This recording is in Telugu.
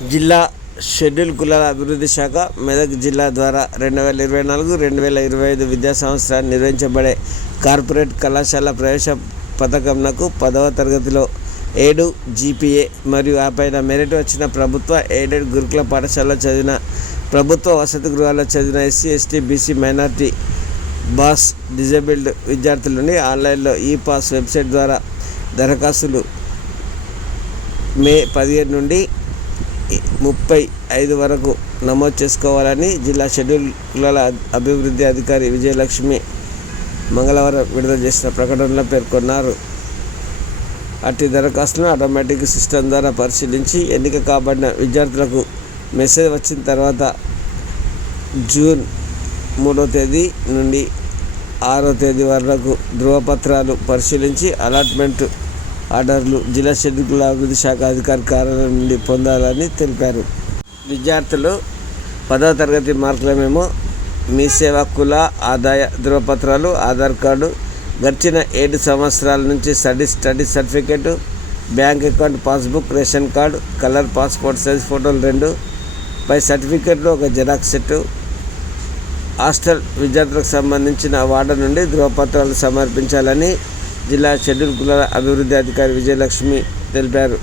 జిల్లా షెడ్యూల్ కులాల అభివృద్ధి శాఖ మెదక్ జిల్లా ద్వారా 2024-2025 విద్యా సంవత్సరాన్ని నిర్వహించబడే కార్పొరేట్ కళాశాల ప్రవేశ పథకంనకు 10వ తరగతిలో 7 GPA మరియు ఆపైన మెరిట్ వచ్చిన ప్రభుత్వ ఎయిడెడ్ గురుకుల పాఠశాలలో చదివిన, ప్రభుత్వ వసతి గృహాల్లో చదివిన SC, ST, BC, minority, boss, disabled విద్యార్థుల నుండి ఆన్లైన్లో ఈ-పాస్ వెబ్సైట్ ద్వారా దరఖాస్తులు మే 17 నుండి 35 వరకు నమోదు చేసుకోవాలని జిల్లా షెడ్యూల్ కులాల అభివృద్ధి అధికారి విజయలక్ష్మి మంగళవారం విడుదల చేసిన ప్రకటనలో పేర్కొన్నారు. అట్టి దరఖాస్తులను ఆటోమేటిక్ సిస్టమ్ ద్వారా పరిశీలించి ఎన్నిక కాబడిన విద్యార్థులకు మెసేజ్ వచ్చిన తర్వాత జూన్ 3వ తేదీ నుండి 6వ తేదీ వరకు ధృవపత్రాలు పరిశీలించి అలాట్మెంట్ ఆర్డర్లు జిల్లా షెడ్యూల్ కులాల అభివృద్ధి శాఖ అధికారి కార్యాలయం నుండి పొందాలని తెలిపారు. విద్యార్థులు 10వ తరగతి మార్కుల మెమో, మీ సేవా కుల ఆదాయ ధృవపత్రాలు, ఆధార్ కార్డు, గడిచిన 7 సంవత్సరాల నుంచి study certificate, bank account passbook, ration card, colour passport size ఫోటోలు 2, పై సర్టిఫికేట్లు ఒక జిరాక్స్ సెట్టు, హాస్టల్ విద్యార్థులకు సంబంధించిన వార్డు నుండి ధృవపత్రాలు సమర్పించాలని జిల్లా షెడ్యూల్ కులాల అభివృద్ధి అధికారి విజయలక్ష్మి తెలిపారు.